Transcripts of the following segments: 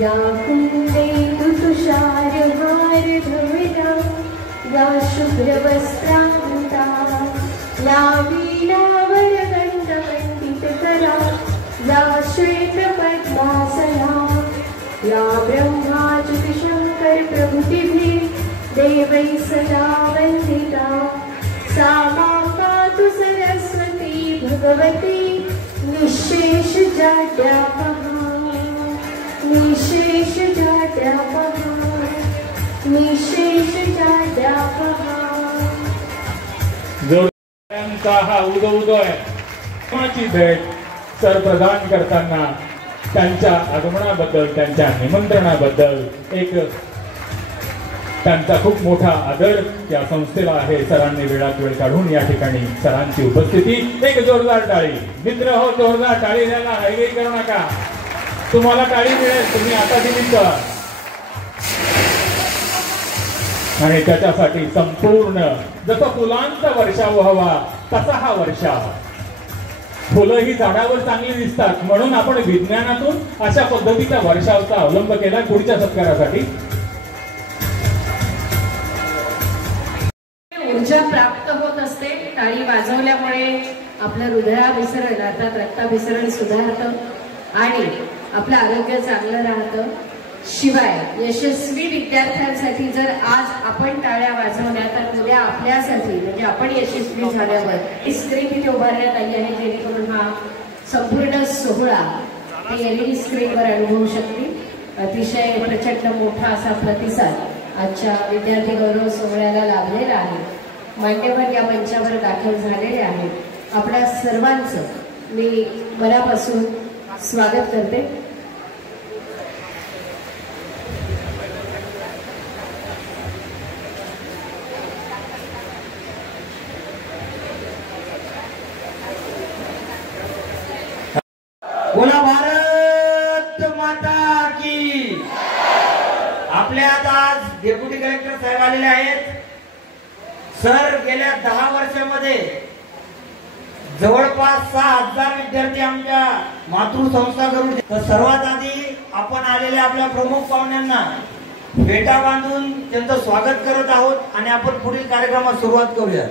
या कुंदेन्दु तुषारहार धवला या शुभ्रवस्त्रावृता या वीणावरदण्डमण्डितकरा या श्वेतपद्मासना या ब्रह्माच्युतशङ्कर प्रभृतिभिः देवैः सदा वन्दिता सा मां पातु सरस्वती भगवती निःशेषजाड्यापहा निःशेषजाड्यापहा निःशेषजाड्यापहा। जोड्यांचा हा उदो आहे माझी भेट सर प्रदान करताना त्यांच्या आगमनाबद्दल त्यांच्या निमंत्रणाबद्दल एक त्यांचा खूप मोठा आदर या संस्थेला आहे। सरांनी वेळात वेळ काढून या ठिकाणी सरांची उपस्थिती एक जोरदार टाळी। मित्र हो जोरदार टाळी द्यायला हायवे करू नका, तुम्हाला टाळी मिळेल, तुम्ही आता दिली का। आणि त्याच्यासाठी संपूर्ण जसं फुलांचा वर्षाव व्हावा तसा हा वर्षाव। फुलं ही झाडावर चांगली दिसतात म्हणून आपण विज्ञानातून अशा पद्धतीच्या वर्षावचा अवलंब केला पुढच्या सत्कारासाठी। ऊर्जा प्राप्त होत असते टाळी वाजवल्यामुळे आपल्या हृदयाभिसरण अर्थात रक्ताभिसरण सुधारतं आणि आपलं आरोग्य चांगलं राहतं। शिवाय यशस्वी विद्यार्थ्यांसाठी जर आज आपण टाळ्या वाजवल्या तर उद्या आपल्यासाठी म्हणजे आपण यशस्वी झाल्यावर ही स्क्रीन इथे उभारण्यात आली आहे जेणेकरून हा संपूर्ण सोहळा ते LED स्क्रीनवर अनुभवू शकतील। अतिशय प्रचंड मोठा असा प्रतिसाद आजच्या विद्यार्थी गौरव सोहळ्याला लाभलेला आहे। मान्यवर या मंचावर दाखल झालेले आहेत। आपल्या सर्वांचं मी मनापासून स्वागत करते। बोला भारत माता की। आपल्यात आज डेप्युटी कलेक्टर साहेब आलेले आहेत। सर गेल्या 10 वर्षामध्ये जवळपास 6000 विद्यार्थी आमच्या मातृसंस्था करून। तर सर्वात आधी आपण आलेल्या आपल्या प्रमुख पाहुण्यांना भेटा बांधून त्यांचं स्वागत करत आहोत आणि आपण पुढील कार्यक्रमास सुरुवात करूया।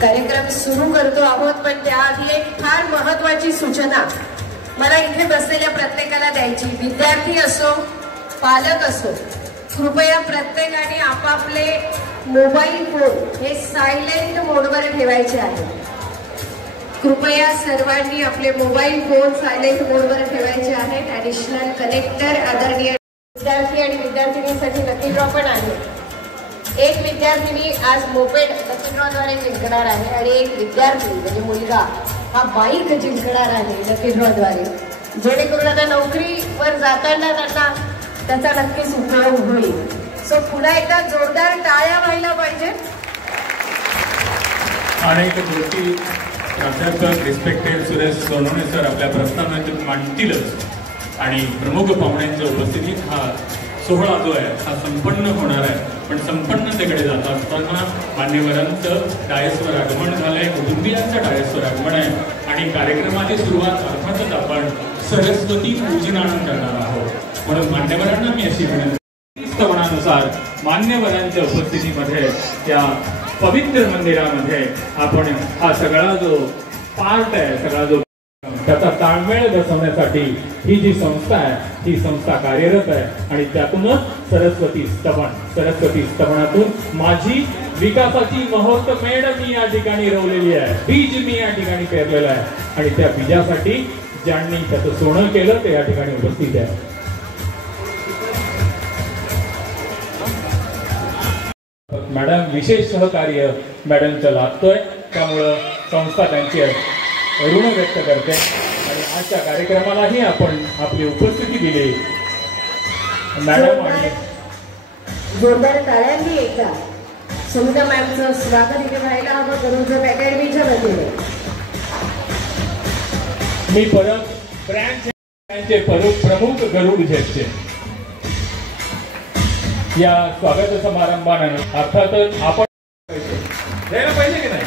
कार्यक्रम सुरू करतो आहोत पण त्याआधी एक फार महत्त्वाची सूचना मला इथे बसलेल्या प्रत्येकाला द्यायची। विद्यार्थी असो पालक असो कृपया प्रत्येकाने आपापले मोबाईल फोन हे सायलेंट मोडवर ठेवायचे आहे। कृपया सर्वांनी आपले मोबाईल फोन सायलेंट मोडवर ठेवायचे आहेत। ॲडिशनल कलेक्टर आदरणीय विद्यार्थी आणि विद्यार्थिनींसाठी लकी ड्रॉ पण आहे। एक विद्यार्थिनी आज मोपेड लकी ड्रॉद्वारे जिंकणार आहे आणि एक विद्यार्थी म्हणजे मुलगा हा बाईक जिंकणार आहे लकी ड्रॉद्वारे, जेणेकरून आता नोकरीवर जाताना त्यांना त्याचा नक्कीच उपयोग होईल। सो पुन्हा एकदा जोरदार टाळ्या व्हायला पाहिजे। अनेक गोष्टी प्राध्यापक रिस्पेक्टेड सुरेश सोनवणे सर आपल्या प्रस्तावनेतून मांडतीलच आणि प्रमुख पाहुण्यांच्या उपस्थितीत हा सोहळा जो आहे हा संपन्न होणार आहे। पण संपन्नतेकडे जात असताना मान्यवरांचं डायसवर आगमन झालंय, कुटुंबियांचं डायसवर आगमन आहे आणि कार्यक्रमाची सुरुवात अर्थातच आपण सरस्वती पूजनानं करणार आहोत। म्हणून मान्यवरांना मी अशी विनंती स्तवनानुसार मान्यवरांच्या उपस्थितीमध्ये त्या पवित्र मंदिरामध्ये आपण हा सगळा जो पार्ट आहे सगळा जो त्याचा ताळमेळ बसवण्यासाठी ही जी संस्था आहे ही संस्था कार्यरत आहे आणि त्यातूनच सरस्वती स्तवनातून माझी विकासाची मुहूर्तमेढ मी या ठिकाणी रोवलेली आहे, बीज मी या ठिकाणी पेरलेलं आहे आणि त्या बीजासाठी ज्यांनी त्याचं सोनं केलं ते या ठिकाणी उपस्थित आहे। मॅडम विशेष सहकार्य मॅडमचं लाभतोय त्यामुळं संस्था त्यांची ऋण व्यक्त करते आणि आजच्या कार्यक्रमालाही आपण आपली उपस्थिती दिली। मॅडम आणि जोरदार टाळ्यांनी एकदा सुमिता मॅमचं स्वागत इथे व्हायला हवं गरुडझेप अकॅडमीच्या वतीने। मी परत ब्रँचचे प्रमुख गरुडझेपचे या स्वागत समारंभानं अर्थातच आपण द्यायला पाहिजे की नाही.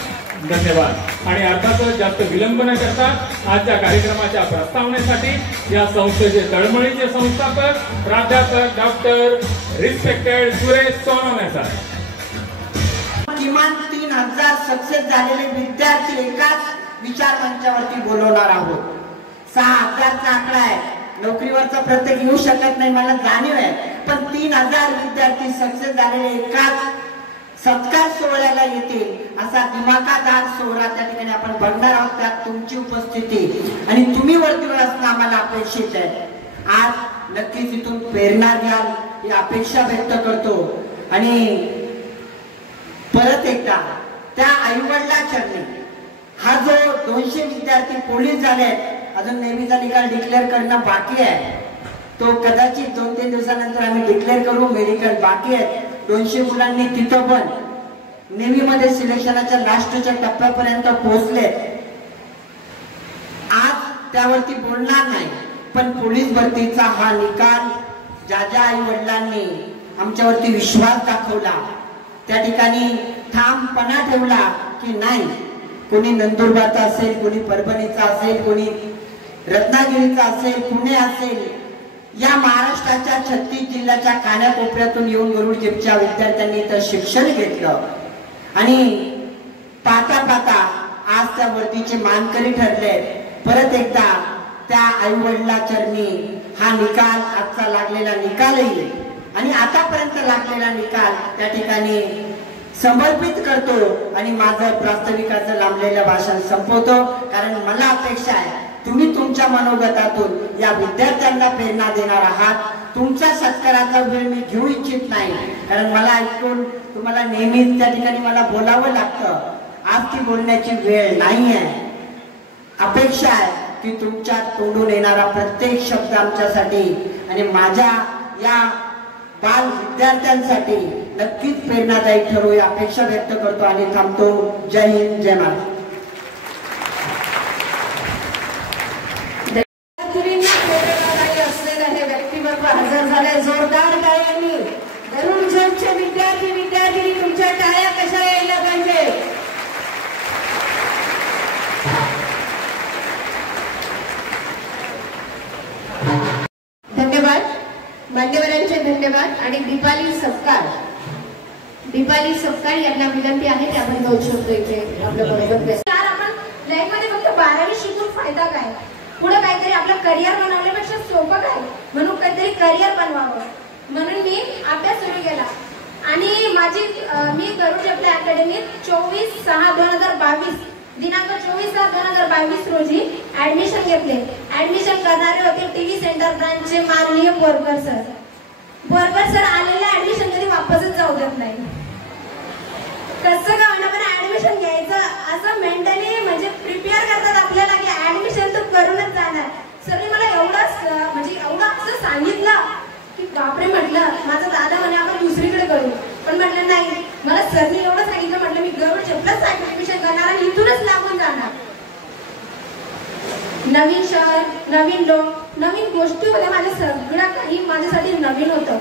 धन्यवाद. आणि अर्थातच जास्त विलंब न करता आजच्या कार्यक्रमाच्या प्रस्तावनेसाठी या संस्थेचे तळमळीचे संस्थापक प्राध्यापक doctor respected Suresh Sonawane sir. किमान 3000 सक्सेस झालेले विद्यार्थी एकाच विचार मंचावरती बोलवणार आहोत. 6000चा आकडा आहे. नोकरीवरचा प्रत्येक येऊ शकत नाही मला जाणीव आहे, पण 3000 विद्यार्थी सक्सेस झालेले एकाच सत्कार सोहळ्याला येतील असा दिमाखादार सोहळा त्या ठिकाणी आपण बघणार आहोत. त्यात तुमची उपस्थिती आणि तुम्ही वरतीवर असणं आम्हाला अपेक्षित आहे. आज नक्कीच इथून प्रेरणा घ्याल ही अपेक्षा व्यक्त करतो. आणि परत एकदा त्या आईवडिलांचरणी हा जो 200 विद्यार्थी पोलीस झाले, अजून नेहमीचा निकाल डिक्लेअर करणं बाकी आहे. तो कदाचित 2-3 दिवसानंतर आम्ही डिक्लेअर करू. मेडिकल बाकी आहे. 200 मुलांनी तिथं पण नेव्हीमध्ये सिलेक्शनाच्या लास्टच्या टप्प्यापर्यंत पोहोचले. आज त्यावरती बोलणार नाही, पण पोलीस भरतीचा हा निकाल ज्या आई वडिलांनी आमच्यावरती विश्वास दाखवला, त्या ठिकाणी ठामपणा ठेवला की नाही, कोणी नंदुरबारचा असेल, कोणी परभणीचा असेल, कोणी रत्नागिरीचा असेल, पुणे असेल, या महाराष्ट्राच्या 36 जिल्ह्याच्या कानाकोपऱ्यातून येऊन गरुड जिपच्या विद्यार्थ्यांनी तर शिक्षण घेतलं. आणि पाहता पाहता आज त्या वर्दीचे मानकरी ठरले. परत एकदा त्या आई वडिलांचरणी हा निकाल, आजचा लागलेला निकालही आणि आतापर्यंत लागलेला निकाल त्या ठिकाणी समर्पित करतो आणि माझं प्रास्ताविकाचं लांबलेलं भाषण संपवतो. कारण मला अपेक्षा आहे तुम्ही तुमच्या मनोगतातून या विद्यार्थ्यांना प्रेरणा देणार आहात. तुमच्या सत्काराचा वेळ मी घेऊ इच्छित नाही, कारण मला ऐकून तुम्हाला नेहमीच त्या ठिकाणी मला बोलावं लागतं. आज ती बोलण्याची वेळ नाही आहे. अपेक्षा आहे की तुमच्या तोंडून येणारा प्रत्येक शब्द आमच्यासाठी आणि माझ्या या बाल विद्यार्थ्यांसाठी नक्कीच प्रेरणादायी ठरू ही अपेक्षा व्यक्त करतो आणि थांबतो. जय हिंद, जय महाराष्ट्र. असलेलं हे व्यक्तिमत्व हजर झालंय. जोरदार टाळ्यांनी गरुड जिपचे विद्यार्थी विद्यार्थिनी तुमच्या टाळ्या कशा यायला पाहिजे. धन्यवाद मान्यवरांचे. धन्यवाद. आणि दीपाली सपकाळ यांना विनंती आहे की आपण 2 शब्द इथे आपल्या बरोबर. आपण लाईफ मध्ये फक्त 12वी शिकून फायदा काय, पुढे काहीतरी आपलं करिअर बनवण्यापेक्षा सोपं काय, म्हणून काहीतरी करिअर बनवावं म्हणून मी अभ्यास सुरू केला. आणि मी गरुड जिप अकॅडमीत 24/6/2022 दिनांक 24/6/2022 रोजी ऍडमिशन घेतले. ऍडमिशन करणारे होते टीव्ही सेंटर ब्रांचचे माननीय बोरकर सर. बोरकर सर आलेल्या ऍडमिशन कधी वापसच जाऊ देत नाही. कसं का होणार, पण ऍडमिशन घ्यायचं असं मेंटली म्हणजे प्रिपेअर करतात आपल्याला की ऍडमिशन तर करूनच जाणार. सर मला एवढं असं सांगितलं की बापरे, म्हटलं माझा दादा म्हणे आपण दुसरीकडे करू, पण म्हटलं नाही. मला सरनी एवढं सांगितलं, म्हटलं मी गरुड जिपलाच ऍडमिशन करणार आणि इथूनच लागून जाणार. नवीन शहर, नवीन लोक, नवीन गोष्टी होत्या. माझ्या सगळं काही माझ्यासाठी नवीन होतं.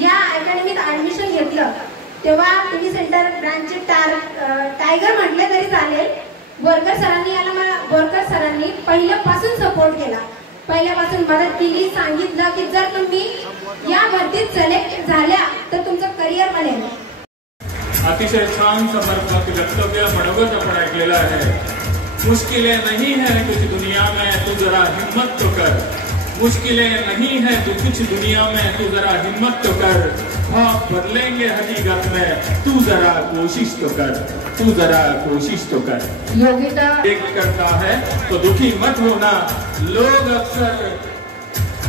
या अकॅडमीत ऍडमिशन घेतलं तेव्हा टीव्ही सेंटर ब्रांचचे टायगर म्हटले तरी चालेल. बोरकर सरांनी पहिल्यापासून सपोर्ट केला, पहिल्यापासून मदत केली. सांगितलं की जर तुम्ही या भरतीत सिलेक्ट झाल्या तर तुमचं करिअर बनेल. अतिशय छान समर्पक वक्तव्य मनोगत आपण ऐकलेलं आहे. मुश्किलें नहीं है कुछ दुनिया में, तू जरा हिम्मत तो कर. मुश्किलें नहीं है तो कुछ दुनिया में, तू जरा हिम्मत तो कर. ख्वाब बदलेंगे हकीकत में, तू जरा कोशिश तो कर, तू जरा कोशिश तो कर. योगिता एक करता है तो दुखी मत होना. लोग अक्सर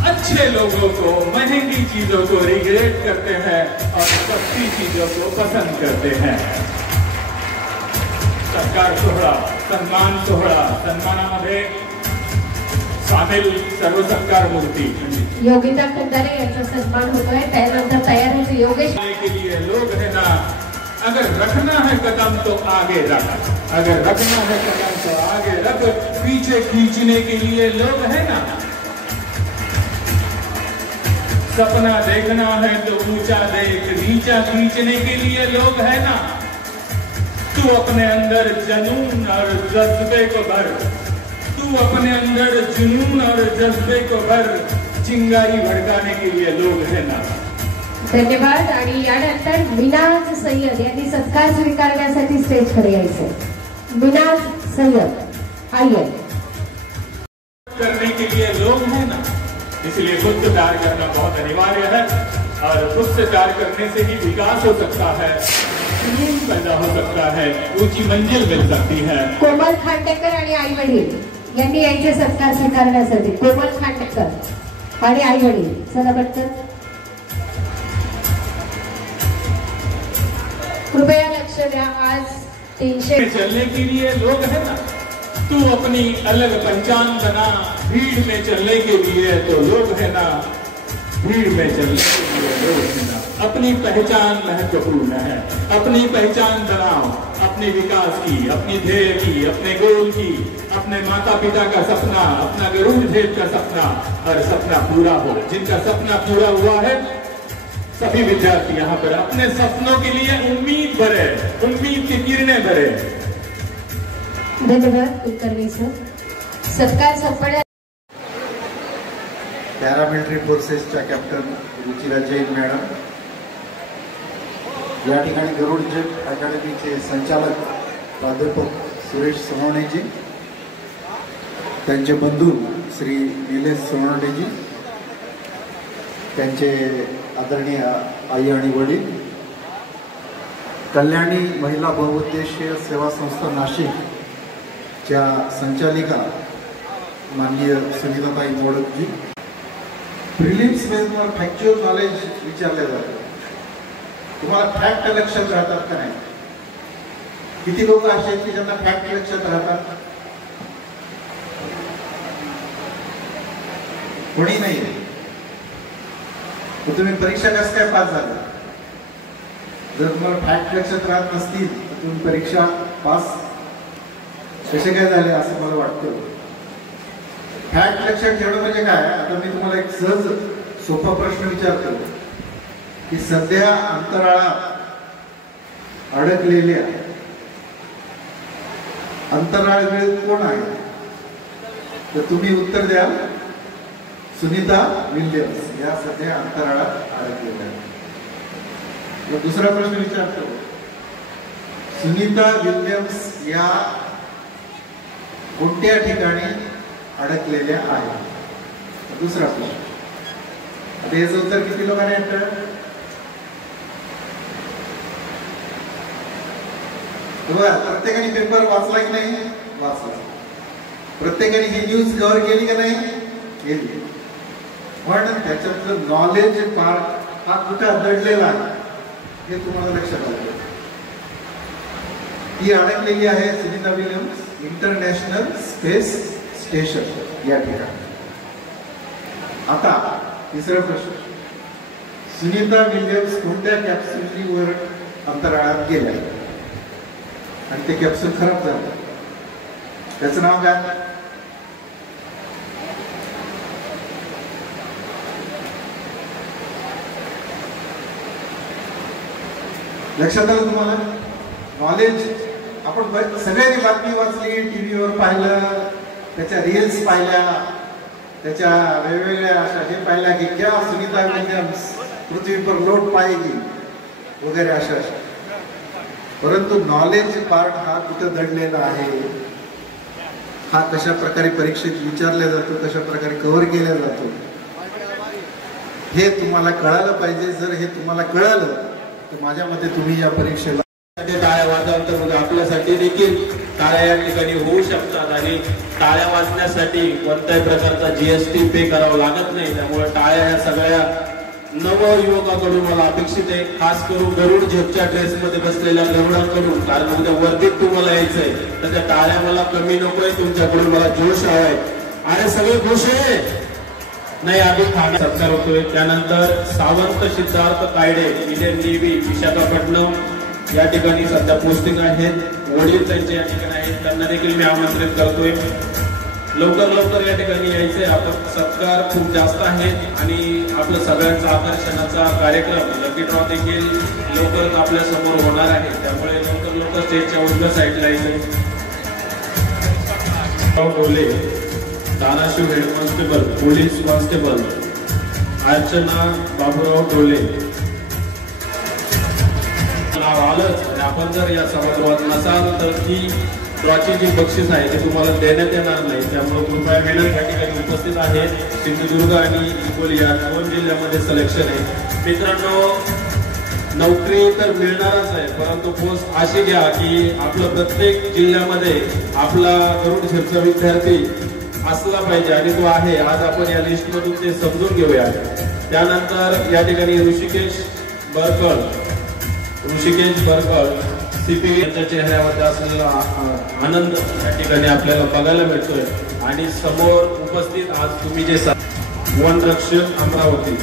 अच्छे लोगों को, महंगी चीजों को रिग्रेट करते हैं और सस्ती चीजों को पसंद करते हैं. सत्कार सोहळा, सन्मान सोहळा, सन्मानामध्ये सामील सर्व सत्कार मूर्ती योगिता कुंदारे यांचा सन्मान होतोय. त्यानंतर तयार होते योगेश. के लिए लोग है ना, अगर रखना है कदम तो आगे रख, अगर रखना है कदम तो आगे रख. पीछे खींचने के लिए लोग है ना, सपना देखना है तो ऊंचा देख, नीचा खींचने के लिए लोग है ना। तू अपने अंदर जुनून और जज्बे को भर, तू अपने अंदर जुनून और जज्बे को भर, चिंगारी भड़काने के लिए लोग है ना। धन्यवाद. आणि यानंतर मिनाज सय्यद यांनी सत्कार स्वीकारण्यासाठी स्टेजकडे यायचे. मिनाज सय्यद आइए. करने के लिए लोग हैं ना, इसलिए खुद से प्यार करना बहुत अनिवार्य है और खुद से प्यार करने से ही विकास हो सकता है, पैदा हो सकता है, ऊंची मंजिल मिल सकती है. कोमल खांडेकर आणि आई वडील यांनी यायचे सत्कार स्वीकारण्यासाठी. कोमल खांडेकर आणि आई वडील चला पटकन. कृपया लक्ष द्या. आज 300 चलने के लिए लोग हैं ना. तू अपनी अलग पहचान बना, भीड़ में चलने के लिए तो लोग है ना, भीड़ में चलने के लिए लोग है ना. अपनी पहचान महत्वपूर्ण है, अपनी पहचान बनाओ, अपने विकास की, अपनी ध्येय की, अपने गोल की, अपने माता पिता का सपना, अपना गरुड़ ध्वज का सपना, और सपना पूरा हो. जिनका सपना पूरा हुआ है सभी विद्यार्थी यहाँ पर अपने सपनों के लिए उम्मीद भरे, उम्मीद की किरणें भरे. धन्यवाद कुलकर्णी सर. सत्कार संपन्न. पॅरामिलिटरी फोर्सेसच्या कॅप्टन रुचिरा जैन मॅडम, या ठिकाणी गरुड ध्वज अकॅडमीचे संचालक प्राध्यापक सुरेश सोनवणेजी, त्यांचे बंधू श्री निलेश सोनवणेजी, त्यांचे आदरणीय आई आणि वडील, कल्याणी महिला बहुउद्देशीय सेवा संस्था नाशिक च्या संचालिका माननीय सुनीताताई मोडकजी. प्रिलिम्स बेसवर फॅक्च्युअल नॉलेज विचारले जाते. तुम्हाला फॅक्ट लक्षात राहतात का नाही? किती लोक असे आहेत की ज्यांना फॅक्ट लक्षात राहतात? कोणी नाही. तुम्ही परीक्षा कसं काय पास झाला? जर तुम्हाला फॅक्ट लक्षात राहत नसतील तर तुम्ही परीक्षा पास कसे काय झाले असं मला वाटतं. फॅक्ट लक्षात ठेवणं म्हणजे काय? आता मी तुम्हाला एक सहज सोपा प्रश्न विचारतो की सध्या अंतराळात अडकलेल्या अंतराळवीर कोण आहे? तर तुम्ही उत्तर द्या सुनीता विल्यम्स या सध्या अंतराळात अडकलेल्या आहेत. दुसरा प्रश्न विचारतो, सुनीता विल्यम्स या कोणत्या ठिकाणी अडकलेल्या आहेत? दुसरा प्रश्न. आता याचं उत्तर किती लोकांनी येतं? प्रत्येकाने पेपर वाचला की नाही? वाचला. प्रत्येकाने ही न्यूज कव्हर केली का नाही? केली. पण त्याच्यातलं नॉलेज पार्ट हा कुठं दडलेला आहे हे तुम्हाला लक्षात आलं. ती अडकलेली आहे Sunita Williams international space station या ठिकाणी. आता तिसरा प्रश्न, सुनीता विल्यम्स कोणत्या कॅप्सूलवर अंतराळात गेल्या आणि ते कॅप्सूल खराब झालं? त्याचं नाव काय? लक्षात आलं तुम्हाला? नॉलेज आपण सगळ्यांनी बातमी वाचली, टीव्हीवर पाहिलं, त्याच्या रील्स पाहिल्या, त्याच्या वेगवेगळ्या अशा हे पाहिल्या की क्या सुनीता विल्यम्स पृथ्वी पर लौट पाएगी वगैरे अशा अशा. परंतु नॉलेज पार्ट हा कुठं दडलेला आहे, हा कशा प्रकारे परीक्षेत विचारला जातो, कशा प्रकारे कव्हर केला जातो हे तुम्हाला कळालं पाहिजे. जर हे तुम्हाला कळालं तर माझ्या मते तुम्ही या परीक्षेला टाळ्या वाजवतात. तर आपल्यासाठी देखील टाळ्या या ठिकाणी होऊ शकतात आणि टाळ्या वाजण्यासाठी कोणत्याही प्रकारचा जीएसटी पे करावा लागत नाही. त्यामुळे टाळ्या या सगळ्या नवयुवकाकडून मला अपेक्षित आहे, खास करून गरुड ध्वजच्या ड्रेसमध्ये बसलेल्या गरुडांकडून. कारण उद्या वर्दीत तुम्हाला यायचंय तर त्या टाळ्या मला कमी नकोय, तुमच्याकडून मला जोश हवाय. अरे सगळे खुश आहे नाही? आधी ठाणे सत्कार होतोय. त्यानंतर सावंत सिद्धार्थ कायडे इंडियन नेव्ही विशाखापट्टणम या ठिकाणी सध्या पोस्टिंग आहेत. वडील त्यांचे या ठिकाणी आहेत, त्यांना देखील मी आमंत्रित करतोय. लवकर या ठिकाणी यायचंय. आपण सत्कार खूप जास्त आहेत आणि आपलं सगळ्यांचा आकर्षणाचा कार्यक्रम लकी ड्रॉ देखील लवकरच आपल्या समोर होणार आहे. त्यामुळे लवकर स्टेजच्या उजव्या साईडला यायचंय. Dole, Tanashiv head constable, police constable, Archana Baburao Dole नाव आलंच आणि आपण जर या सभागृहात नसाल तर ती ड्रॉची जी बक्षीस आहे ते तुम्हाला देण्यात येणार नाही. त्यामुळे कृपया विनर या ठिकाणी उपस्थित आहेत. सिंधुदुर्ग आणि हिंगोली या 2 जिल्ह्यामध्ये सिलेक्शन आहे. मित्रांनो, नोकरी तर मिळणारच आहे, परंतु पोस्ट अशी घ्या की आपलं प्रत्येक जिल्ह्यामध्ये आपला गरुड झेपचा विद्यार्थी असला पाहिजे आणि तो आहे. आज आपण या लिस्टमधून ते समजून घेऊया. त्यानंतर या ठिकाणी ऋषिकेश बरकळ सीपी यांच्या चेहऱ्यामध्ये असलेला आनंद या ठिकाणी आपल्याला बघायला मिळतोय. आणि समोर उपस्थित आज तुम्ही जे वनरक्षक अमरावती,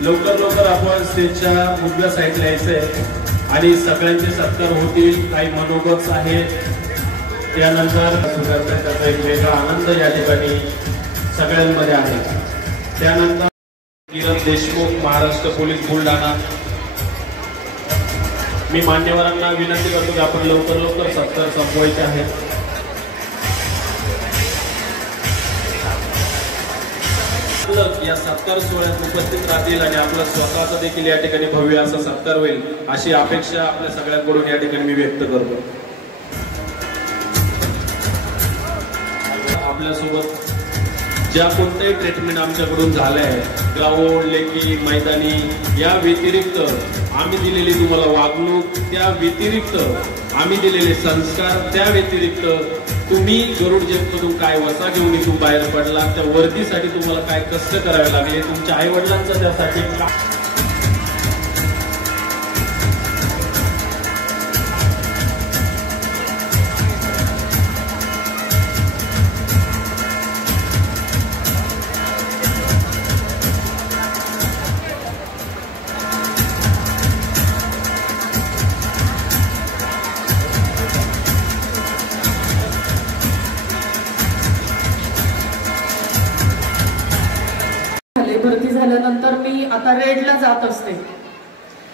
लवकर आपण स्टेजच्या उजव्या साईडला यायचंय आणि सगळ्यांचे सत्कार होतील. काही मनोगत आहेत. त्यानंतर त्याचा एक वेगळा आनंद या ठिकाणी सगळ्यांमध्ये आहे. त्यानंतर किरण देशमुख, महाराष्ट्र पोलीस बुलढाणा. मी मान्यवरांना विनंती करतो की आपण लवकर सत्कार संपवायचे आहेत. या सत्कार सोहळ्यात उपस्थित राहतील आणि आपला स्वतःचा देखील या ठिकाणी भव्य असा सत्कार होईल अशी अपेक्षा आपल्या सगळ्यांकडून या ठिकाणी मी व्यक्त करतो. आपल्यासोबत ज्या कोणत्याही ट्रीटमेंट आमच्याकडून झाल्या आहे, ग्राउंड, लेखी, मैदानी, या व्यतिरिक्त आम्ही दिलेली तुम्हाला वागणूक, त्या व्यतिरिक्त आम्ही दिलेले संस्कार, त्या व्यतिरिक्त तुम्ही गरुड जेममधून काय वसा घेऊन इथून बाहेर पडला, त्या वर्दीसाठी तुम्हाला काय कष्ट करावे लागले, तुमच्या आई वडिलांचा त्यासाठी भरती झाल्यानंतर मी आता रेडला जात असते.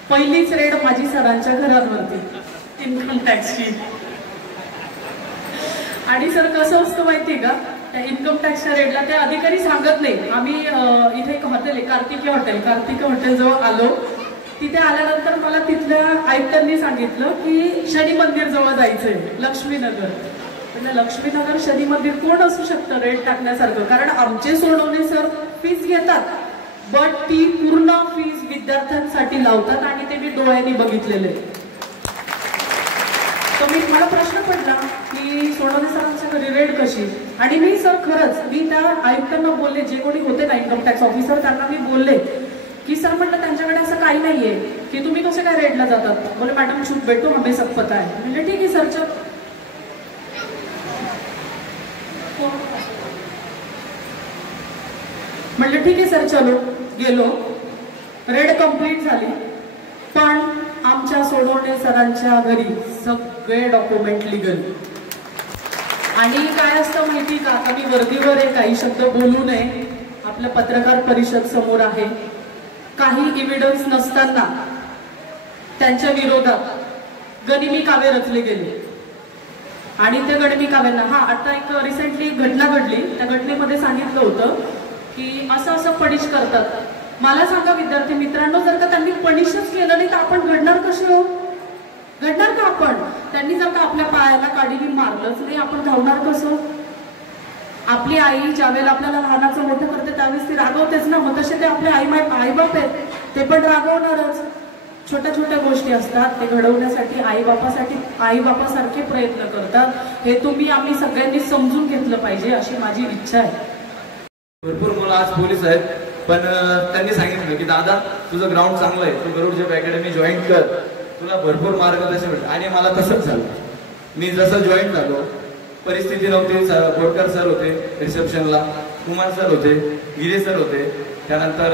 पहिलीच रेड माझी सरांच्या घरांवरती, इन्कम टॅक्सची. आणि सर कसं असतं माहिती का, त्या इन्कम टॅक्सच्या रेडला ते अधिकारी सांगत नाही. आम्ही इथे एक हॉटेल आहे, कार्तिकी हॉटेल जवळ आलो. तिथे आल्यानंतर मला तिथल्या आयुक्तांनी सांगितलं की शनी मंदिर जवळ जायचंय, लक्ष्मीनगर. म्हणजे लक्ष्मीनगर शनी मंदिर कोण असू शकतं रेड टाकण्यासारखं, कारण आमचे सोनवणे सर फीस घेतात, बट ती पूर्ण फीस विद्यार्थ्यांसाठी लावतात आणि ते मी डोळ्यांनी बघितलेले. तर मला प्रश्न पडला की सोनवणे सरांच्या घरी रेड कशी. आणि मी सर खरंच मी त्या आयुक्तांना बोलले, जे कोणी होते ना इन्कम टॅक्स ऑफिसर, त्यांना मी बोलले की सर म्हटलं त्यांच्याकडे असं काही नाहीये की तुम्ही कसे काय रेडला जातात. बोले मॅडम छूट भेटो, हमें सब पता है. म्हणजे ठीक आहे सर. म्हटलं ठीक आहे सर, चलो. गेलो, रेड कंप्लीट झाली. पण आमच्या सोनवणे सरांच्या घरी सगळे डॉक्युमेंट लिगल. आणि काय असतं माहिती का, आता मी वर्दीवर आहे, काही शब्द बोलू नये, आपलं पत्रकार परिषद समोर आहे. काही एव्हिडन्स नसताना त्यांच्या विरोधात गनिमी कावे रचले गेले. आणि त्या गनिमी काव्यांना आता एक रिसेंटली घटना घडली, त्या घटनेमध्ये सांगितलं होतं की असं पनिश करतात. मला सांगा विद्यार्थी मित्रांनो, जर का त्यांनी पनिशच केलं नाही तर आपण घडणार कसे हो? घडणार का आपण? त्यांनी जर का आपल्या पायाला काडीने मारलंच नाही, आपण धावणार कसं? आपली आई ज्यावेळेला आपल्याला लहानाचं मोठं करते त्यावेळेस ती रागवतेच ना. मग तसे ते आपले आईबाप आहेत, ते पण रागवणारच. छोट्या छोट्या गोष्टी असतात, ते घडवण्यासाठी आईबापासारखे प्रयत्न करतात. हे आम्ही सगळ्यांनी समजून घेतलं पाहिजे, अशी माझी इच्छा आहे. भरपूर मुलं आज पोलीस आहेत, पण त्यांनी सांगितलं की दादा तुझं ग्राउंड चांगलं आहे, तू गरुड जेम अकॅडमी जॉईन कर, तुला भरपूर मार्गदर्शन भेटेल. आणि मला तसंच झालं. मी जसं जॉईन झालो, परिस्थिती नव्हती. बोडकर सर होते रिसेप्शनला, कुमार सर होते, गिरे सर होते, त्यानंतर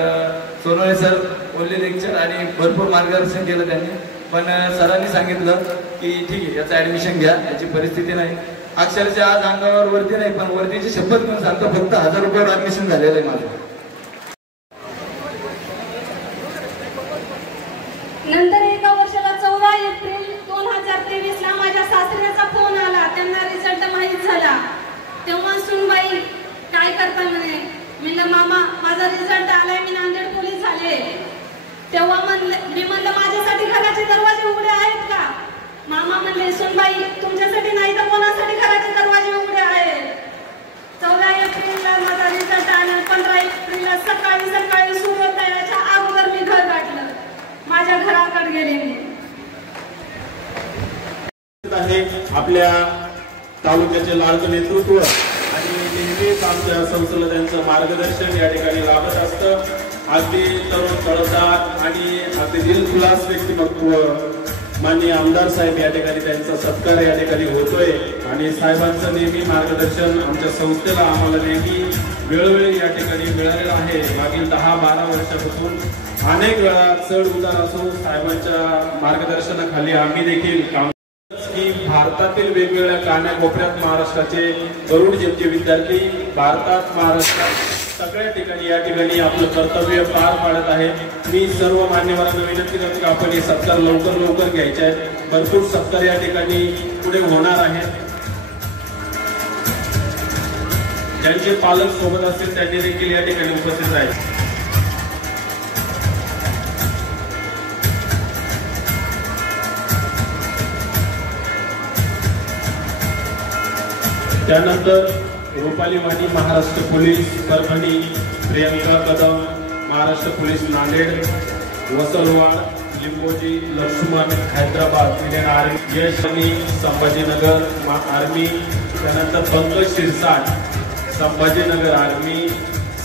सोनवणे सर बोलले लेक्चर आणि भरपूर मार्गदर्शन केलं त्यांनी. पण सरांनी सांगितलं की ठीक आहे, याचं ऍडमिशन घ्या, याची परिस्थिती नाही. अक्षरशः आज अंगावर वरती नाही, पण वरतीची शपथ घेऊन सांगतो, फक्त 1000 रुपयावर ऍडमिशन झालेलं आहे माझं. नंतर एका वर्षाला 14 एप्रिल 2023 ला माझ्या सासऱ्याचा फोन आला. त्यांना रिझल्ट माहीत झाला. तेव्हा सुनबाई काय करता म्हणे. म्हणलं मामा माझा रिझल्ट आलाय, मी नांदेड पोलीस झाले. तेव्हा मी म्हणलं माझ्यासाठी घराचे दरवाजे उघडे आहेत का. मामा म्हणले सुनबाई तुमच्यासाठी नाही तर कोणासाठी घराचे दरवाजे उघडे आहेत. 14 एप्रिलला माझा रिझल्ट आला. 15 एप्रिलला सकाळी सूर्योदयाच्या अगोदर मी घर गाठलं. माझ्या घराकडे गेले मी. आपल्या तालुक्याचे लाडकं नेतृत्व आणि नेहमीच आमच्या संसदेचं मार्गदर्शन या ठिकाणी लाभत असतं. अगदी तरुण तळदार आणि अगदी दिलखुलास व्यक्तिमत्व माननीय आमदार साहेब या ठिकाणी त्यांचा सत्कार या ठिकाणी होतोय. आणि साहेबांचं नेहमी मार्गदर्शन आमच्या संस्थेला आम्हाला नेहमी वेळोवेळी या ठिकाणी मिळालेलं आहे. मागील 10-12 वर्षापासून अनेक वेळा चढ उतार असो साहेबांच्या मार्गदर्शनाखाली आम्ही देखील काम की भारतातील वेगवेगळ्या कानाकोपऱ्यात महाराष्ट्राचे गरुड जेमचे विद्यार्थी भारतात महाराष्ट्रात सगळ्या ठिकाणी या ठिकाणी आपलं कर्तव्य पार पाडत आहेत. मी सर्व मान्यवरांना विनंती करतो की आपण हे सत्कार लवकर घ्यायचे आहेत. भरपूर सत्कार या ठिकाणी पुढे होणार आहेत. ज्यांचे पालक सोबत असतील त्यांनी देखील या ठिकाणी उपस्थित आहेत. त्यानंतर Rupali Wani Maharashtra police Parbhani, Priyanka Kadam Maharashtra police Nanded, Wasalwad Limboji, Laxman Hyderabad Indian army, Yash Sambhajinagar army. त्यानंतर पंकज शिरसाट संभाजीनगर आर्मी,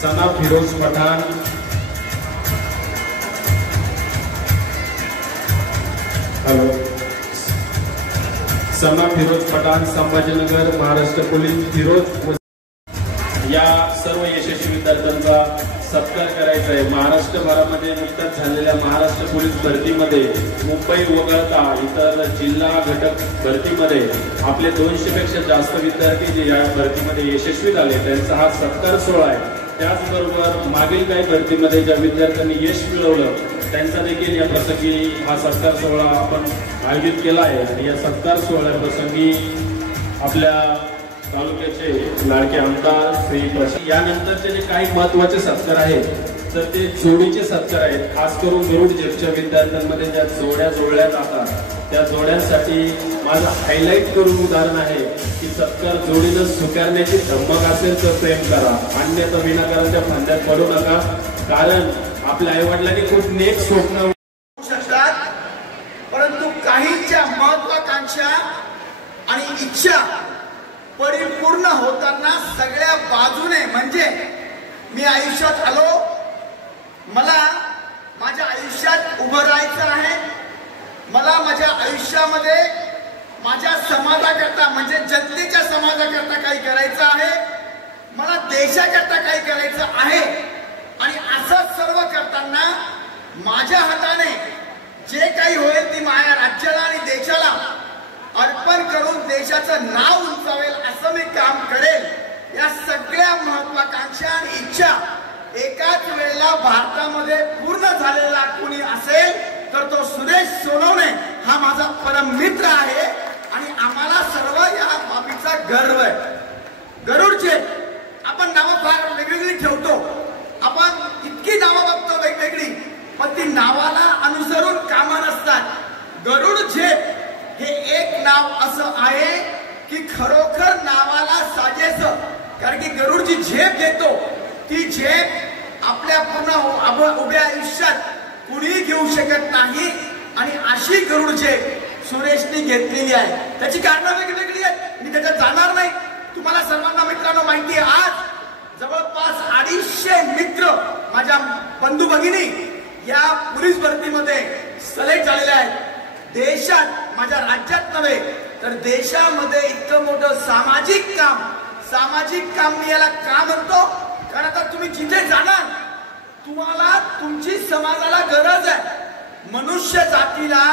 सना फिरोज पठाण सना फिरोज पठाण संभाजीनगर महाराष्ट्र पोलीस फिरोज. या सर्व यशस्वी विद्यार्थ्यांचा सत्कार करायचा आहे. महाराष्ट्रभरामध्ये नुकत्याच झालेल्या महाराष्ट्र पोलीस भरतीमध्ये मुंबई वगळता इतर जिल्हा घटक भरतीमध्ये आपले 200 पेक्षा जास्त विद्यार्थी जे या भरतीमध्ये यशस्वी झाले त्यांचा हा सत्कार सोहळा आहे. त्याचबरोबर मागील काही भरतीमध्ये ज्या विद्यार्थ्यांनी यश मिळवलं त्यांचा देखील या प्रसंगी हा सत्कार सोहळा आपण आयोजित केला आहे. आणि या सत्कार सोहळ्या प्रसंगी आपल्या तालुक्याचे लाडके आमदार श्री प्रशांत यानंतरचे जे काही महत्वाचे सत्कार आहेत तर ते जोडीचे सत्कार आहेत. खास करून गरुड जेमच्या विद्यार्थ्यांमध्ये ज्या जोड्या जोडल्या जातात त्या जोड्यांसाठी माझं हायलाईट करून उदाहरण आहे की सत्कार जोडीनं स्वीकारण्याची धमक असेल तर प्रेम करा, अन्यथा विनाकाराच्या फंद्यात पडू नका. कारण आपल्या आईवडिलांनी खूप नेक स्वप्न शकतात, परंतु काहींच्या महत्वाकांक्षा आणि इच्छा परिपूर्ण होताना सगळ्या बाजूने म्हणजे मी आयुष्यात आलो, मला माझ्या आयुष्यात उभं राहायचं आहे, मला माझ्या आयुष्यामध्ये माझ्या समाजाकरता म्हणजे जनतेच्या समाजाकरता काही करायचं आहे, मला देशाकरता काही करायचं आहे. आणि असं सर्व करताना माझ्या हाताने जे काही होईल ती माझ्या राज्याला आणि देशाला अर्पण करून देशाचं नाव उंचावेल असं मी काम करेल. या सगळ्या महत्वाकांक्षा आणि इच्छा एकाच वेळेला भारतामध्ये पूर्ण झालेला कोणी असेल तर तो सुरेश सोनवणे हा माझा परम मित्र आहे. आणि आम्हाला सर्व या बाबीचा गर्व आहे. गरुडचे आपण नावं फार वेगवेगळी ठेवतो, आपण इतकी नावं बघतो वेगवेगळी, पण ती नावाला अनुसरून कामं नसतात. गरुड झेप हे एक नाव असं आहे की खरोखर नावाला साजेसं, कारण की गरुडची झेप घेतो ती झेप आपल्या पूर्ण उभ्या आयुष्यात कुणीही घेऊ शकत नाही. आणि अशी गरुड झेप सुरेशनी घेतलेली आहे. त्याची कारणं वेगवेगळी आहेत, मी त्याच्यात जाणार नाही. तुम्हाला सर्वांना मित्रांनो माहिती आहे आज जवळपास 250 मित्र माझ्या बंधू भगिनी या पोलीस भरतीमध्ये सिलेक्ट झालेल्या आहेत. देशात माझ्या राज्यात नव्हे तर देशामध्ये इतकं मोठं सामाजिक काम मी याला का म्हणतो, कारण आता तुम्ही जिथे जाणार तुम्हाला तुमची समाजाला गरज आहे. मनुष्य जातीला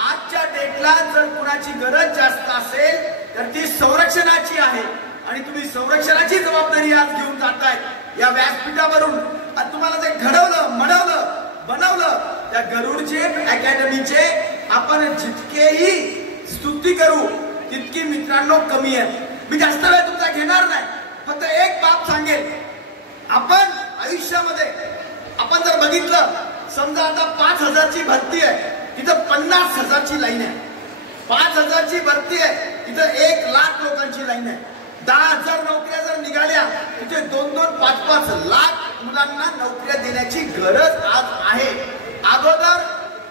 आजच्या डेटला जर कुणाची गरज जास्त असेल तर ती संरक्षण संरक्षणाची आहे आणि तुम्ही संरक्षणाची जबाबदारी आज घेऊन जाताय या व्यासपीठावरून. आणि तुम्हाला जे घडवलं, म्हणवलं, बनवलं त्या गरुड झेप अकॅडमीचे आपण जितकेही स्तुती करू तितकी मित्रांनो कमी आहे. मी जास्त वेळ तुमचा घेणार नाही, फक्त एक बाब सांगेल. आपण आयुष्यामध्ये आपण जर बघितलं, समजा आता 5,000ची भरती आहे, तिथं 50,000ची लाईन आहे. 5,000ची भरती आहे, तिथं 1,00,000 लोकांची लाईन आहे. 10,000 नोकऱ्या जर निघाल्या, तिथे 2-2, 5-5 लाख मुलांना नोकऱ्या देण्याची गरज आज आहे. अगोदर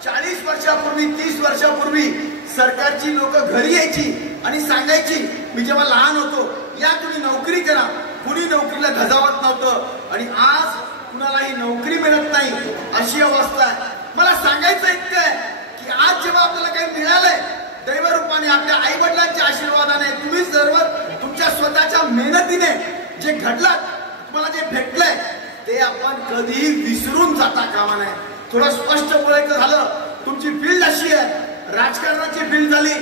40 वर्षापूर्वी, 30 वर्षापूर्वी सरकारची लोक घरी यायची आणि सांगायची, मी जेव्हा लहान होतो, या तुम्ही नोकरी करा. कुणी नोकरीला धजावत नव्हतं आणि आज कुणालाही नोकरी मिळत नाही अशी अवस्था आहे. मला सांगायचं इतकं आहे की आज जेव्हा आपल्याला काही मिळालंय दैवरूपाने, आपल्या आई वडिलांच्या आशीर्वादाने, तुम्ही सर्व तुमच्या स्वतःच्या मेहनतीने जे घडलात, तुम्हाला जे भेटलंय ते आपण कधीही विसरून जाता कामा नये. थोडं स्पष्ट बोलायचं झालं, तुमची फील्ड अशी आहे, राजकारणाची फील्ड झाली,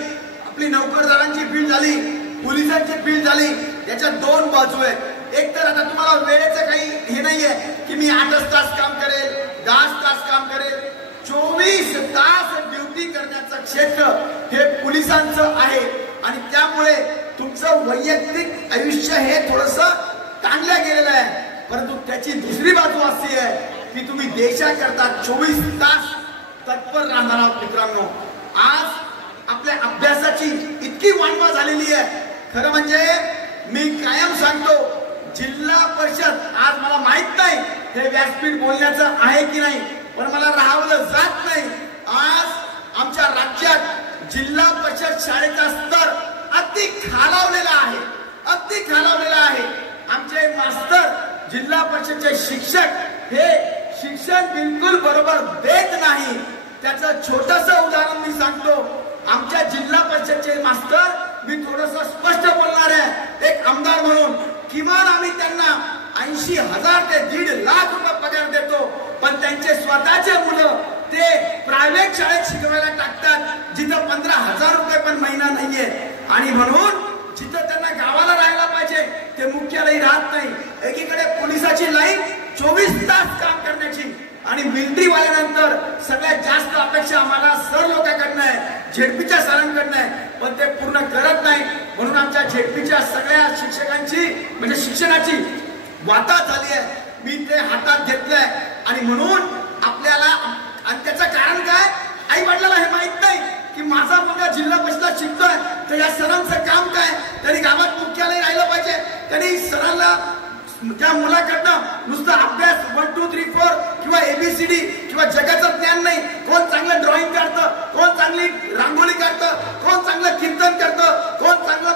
आपली नोकरदारांची फील्ड झाली, पोलिसांची फील्ड झाली. याच्या 2 बाजू आहेत. एक तर आता तुम्हाला वेळेचं काही हे नाहीये की मी 8 तास काम करेल, 10 तास काम करेल. 24 तास ड्युटी करण्याचं क्षेत्र हे पोलिसांचं आहे आणि त्यामुळे तुमचं वैयक्तिक आयुष्य हे थोडस ताणलं गेलेलं आहे. परंतु त्याची दुसरी बाजू अशी आहे की तुम्ही देशाकरता 24 तास तत्पर राहणार आहात. मित्रांनो, आज आपल्या अभ्यासाची इतकी वानवा झालेली आहे. खरं म्हणजे मी कायम सांगतो, जिल्हा परिषद, आज मला माहित नाही हे व्यासपीठ बोलण्याचं आहे की नाही, पण मला राहावलं जात नाही. आज आमच्या राज्यात जिल्हा परिषद शाळेचा स्तर अगदी खालावलेला आहे, अगदी खालावलेला आहे. आमचे मास्तर, जिल्हा परिषदचे शिक्षक हे शिक्षण बिलकुल बरोबर देत नाही. त्याचं छोटस उदाहरण मी सांगतो. आमच्या जिल्हा परिषदचे मास्तर, मी थोडस स्पष्ट बोलणार आहे एक आमदार म्हणून, किमान आम्ही त्यांना 80,000 ते 1.5 लाख रुपये पगार देतो, पण त्यांचे स्वतःचे मुलं ते प्रायव्हेट शाळेत शिकवायला टाकतात जिथं 15,000 रुपये पण महिना नाहीये. आणि म्हणून जिथं त्यांना गावाला राहायला पाहिजे ते मुख्यालयी राहत नाही. एकीकडे पोलिसाची लाईन 24 तास काम करण्याची आणि मिलिटरी वाल्यानंतर सगळ्यात जास्त अपेक्षा आम्हाला सर लोकांकडनं आहे, झेडपीच्या सरांकडनं आहे, पण ते पूर्ण करत नाही. म्हणून आमच्या झेडपीच्या सगळ्या शिक्षकांची म्हणजे शिक्षणाची वाताहत झाली आहे. मी ते हातात घेतलंय आणि म्हणून आपल्याला, आणि त्याचं कारण काय, आई वडिलांना हे माहित नाही की माझा मुलगा जिल्हा परिषद शिकतोय तर या सरांचं काम काय. त्यांनी गावात मुख्यालय राहिलं पाहिजे, त्यांनी सरांना त्या मुलाकडनं नुसतं अभ्यास 1, 2, 3, 4 किंवा ABCD किंवा जगाचं ज्ञान नाही. कोण चांगलं ड्रॉइंग काढतं, कोण चांगली रांगोळी काढतं, कोण चांगलं कीर्तन करतं, कोण चांगलं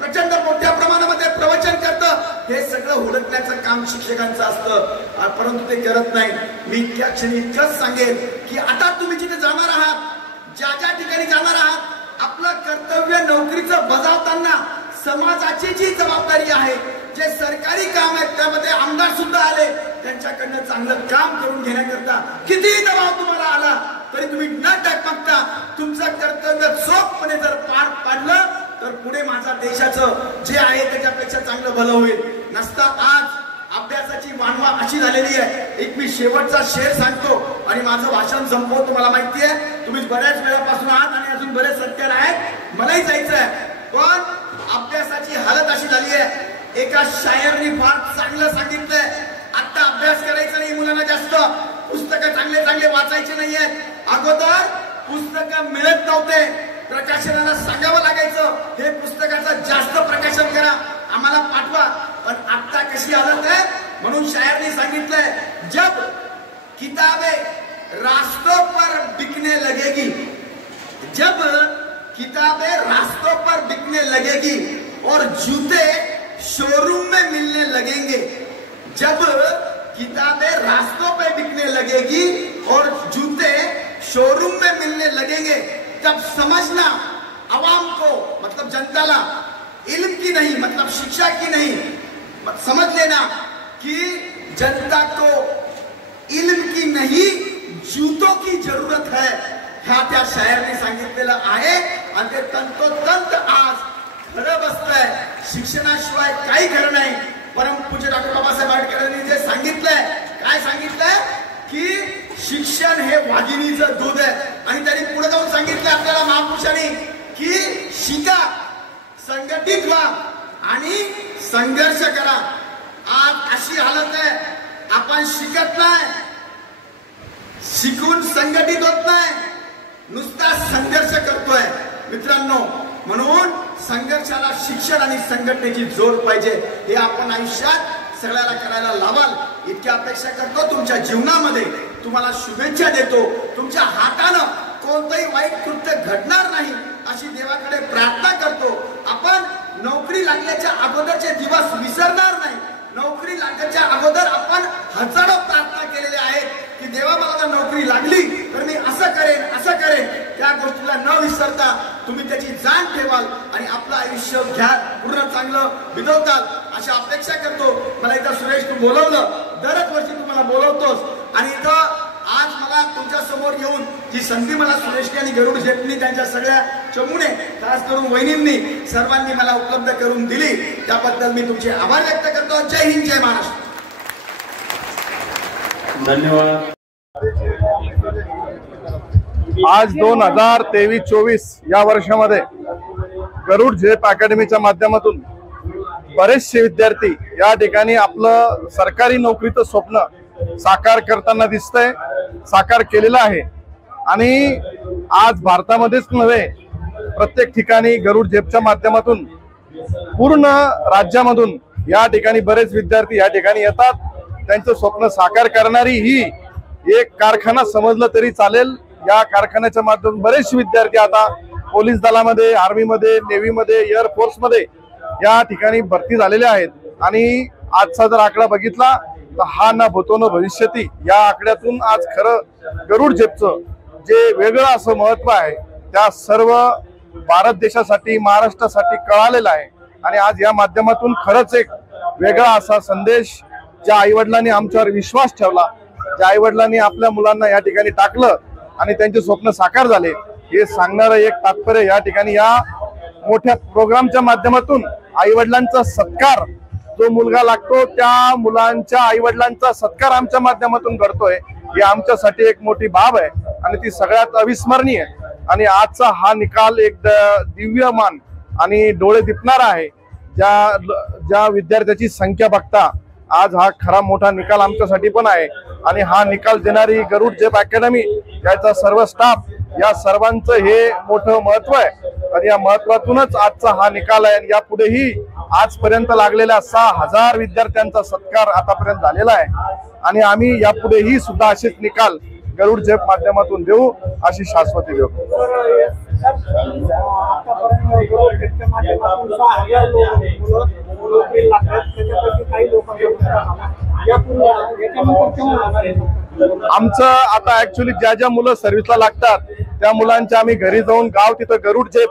प्रचंड मोठ्या प्रमाणामध्ये प्रवचन करतं, हे सगळं हुडकण्याचं काम शिक्षकांचं असतं, परंतु ते करत नाही. मी त्या क्षणी इतकंच सांगेन की आता तुम्ही जिथे जाणार आहात, ज्या ज्या ठिकाणी जाणार आहात, आपलं कर्तव्य नोकरीचं बजावताना समाजाची जी जबाबदारी आहे, जे सरकारी काम आहेत त्यामध्ये आमदार सुद्धा आले, त्यांच्याकडनं चांगलं काम करून घेण्याकरता कितीही दबाव तुम्हाला आला तरी तुम्ही न डगमगता तुमचं कर्तव्य चोखपणे जर पार पाडलं तर पुढे माझ्या देशाचं जे आहे त्याच्यापेक्षा चांगलं भलं होईल. नसता आज अभ्यासाची वानवा अशी झालेली आहे. एक मी शेवटचा शेर सांगतो आणि माझं भाषण संपवतो. मला माहिती आहे तुम्ही बऱ्याच वेळापासून आहात आणि अजून बरेच सत्कार आहेत, मलाही जायचं आहे, पण अभ्यासाची हालत अशी झाली आहे. एका शायरनी फार चांगलं सांगितलंय, आता अभ्यास करायचा नाही मुलांना, जास्त पुस्तकं चांगले चांगले वाचायचे नाहीयेत. अगोदर पुस्तकं मिळत नव्हते, प्रकाशनाला सांगावं लागायचं हे पुस्तकाचं जास्त प्रकाशन करा, आम्हाला पाठवा. पण आता कशी हालत आहे, म्हणून शायरनी सांगितलंय, जब किताबें रास्तों पर बिकने लगेगी, जब किताबें रास्तों पर बिकने लगेगी और जूते शोरूम में मिलने लगेंगे, जब किताबें रास्तों पे बिकने लगेगी और जूते शोरूम में मिलने लगेंगे, तब समझना आवाम को, मतलब जनता ला, इल्म की नहीं मतलब शिक्षा की नहीं, समझ लेना कि जनता को इल्म की नहीं जूतों की जरूरत है. ह्या त्या शायरने सांगितलेलं आहे आणि ते तंतोतंत आज खरं बसतंय. शिक्षणाशिवाय काही खरं नाही. परमपूज्य डॉक्टर बाबासाहेब आंबेडकरांनी जे सांगितलंय, काय सांगितलंय की शिक्षण हे वाघिणीचं दूध आहे. आणि त्यांनी पुढे जाऊन सांगितलं आपल्याला महापुरुषांनी की शिका, संघटित व्हा आणि संघर्ष करा. आज अशी हालत आहे, आपण शिकत नाही, शिकून संघटित होत नाही, नुसता संघर्ष करतोय मित्रांनो. म्हणून संघर्षाला शिक्षण आणि संघटनेची जोड पाहिजे. हे आपण आयुष्यात सगळ्याला करायला लावाल इतकी अपेक्षा करतो. तुमच्या जीवनामध्ये तुम्हाला शुभेच्छा देतो. तुमच्या हातानं कोणतंही वाईट कृत्य घडणार नाही अशी देवाकडे प्रार्थना करतो. आपण नोकरी लागल्याच्या अगोदरचे दिवस विसरणार नाही. नोकरी लागण्याच्या अगोदर आपण हजारो प्रार्थना केलेल्या आहेत की देवा मला जर नोकरी लागली तर मी असं करेन, असं करेन. त्या गोष्टीला न विसरता तुम्ही त्याची जाण ठेवाल आणि आपलं आयुष्य घ्या पूर्ण चांगलं बितवताल अशी अपेक्षा करतो. मला इथं सुरेश तू बोलवलं, दरच वर्षी तुम्हाला बोलवतोस आणि इथं आज मला तुमच्या समोर येऊन जी संधी मला सुरेशनी आणि गरुड शेटनी त्यांच्या सगळ्या चमूने खास करून वहिनींनी सर्वांनी मला उपलब्ध करून दिली त्याबद्दल मी तुमचे आभार व्यक्त करतो. जय हिंद, जय महाराष्ट्र. धन्यवाद. आज 2023-24 या वर्षामध्ये गरुड झेप अकॅडमीच्या माध्यमातून बरेचसे विद्यार्थी या ठिकाणी आपलं सरकारी नोकरीचं स्वप्न साकार करताना दिसतंय, साकार केलेलं आहे. आणि आज भारतामध्येच नव्हे प्रत्येक ठिकाणी गरुड झेपच्या माध्यमातून पूर्ण राज्यामधून या ठिकाणी बरेच विद्यार्थी या ठिकाणी येतात. त्यांचं स्वप्न साकार करणारी ही एक कारखाना समजलं तरी चालेल. या कारखान्याच्या माध्यमातून बरेचसे विद्यार्थी आता पोलीस दलामध्ये, आर्मीमध्ये, नेव्हीमध्ये, एअरफोर्समध्ये या ठिकाणी भरती झालेले आहेत. आणि आजचा जर आकडा बघितला तर हा ना भूतो न भविष्यती या आकड्यातून आज खरं गरुड झेपचं जे वेगळं असं महत्व आहे त्या सर्व भारत देशासाठी, महाराष्ट्रासाठी कळालेलं आहे. आणि आज या माध्यमातून खरंच एक वेगळा असा संदेश, ज्या आईवडिलांनी आमच्यावर विश्वास ठेवला, ज्या आईवडिलांनी आपल्या मुलांना या ठिकाणी टाकलं आणि त्यांचे स्वप्न साकार झाले, हे सांगणारं एक तात्पर्य या ठिकाणी या मोठ्या प्रोग्रामच्या माध्यमातून आईवडिलांचा सत्कार जो मुलगा लागतो त्या मुलांच्या आईवडिलांचा सत्कार आमच्या माध्यमातून करतोय. ही आमच्यासाठी एक मोठी बाब आहे आणि ती सगळ्यात अविस्मरणीय. आणि आजचा हा निकाल एक दिव्यमान आणि डोळे दिपणारा आहे. ज्या विद्यार्थ्याची संख्या बघता आज हा खरा मोठा निकाल आमच्यासाठी पण आहे. आणि हा निकाल देणारी गरुड झेप अकॅडमी, याचा सर्व स्टाफ, या सर्वांचं हे मोठं महत्व आहे. आणि या महत्वातूनच आजचा हा निकाल आहे. आणि यापुढेही आजपर्यंत लागलेल्या 6000 विद्यार्थ्यांचा सत्कार आतापर्यंत झालेला आहे. आणि आम्ही यापुढेही सुद्धा असेच निकाल गरुड झेप माध्यमातून देऊ अशी शाश्वती देऊ. आमचं आता ऍक्च्युली ज्या मुलं सर्व्हिसला लागतात त्या मुलांच्या आम्ही घरी जाऊन गाव तिथं गरुड झेप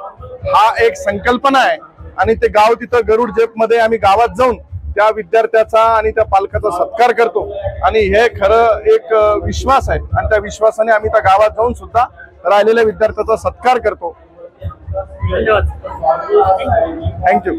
हा एक संकल्पना आहे. आणि ते गाव तिथं गरुड झेप मध्ये आम्ही गावात जाऊन त्या विद्यार्थ्याचा आणि त्या पालकाचा सत्कार करतो. आणि हे खरं एक विश्वास आहे आणि त्या विश्वासाने आम्ही त्या गावात जाऊन सुद्धा राहिलेल्या विद्यार्थ्याचा सत्कार करतो. थँक्यू.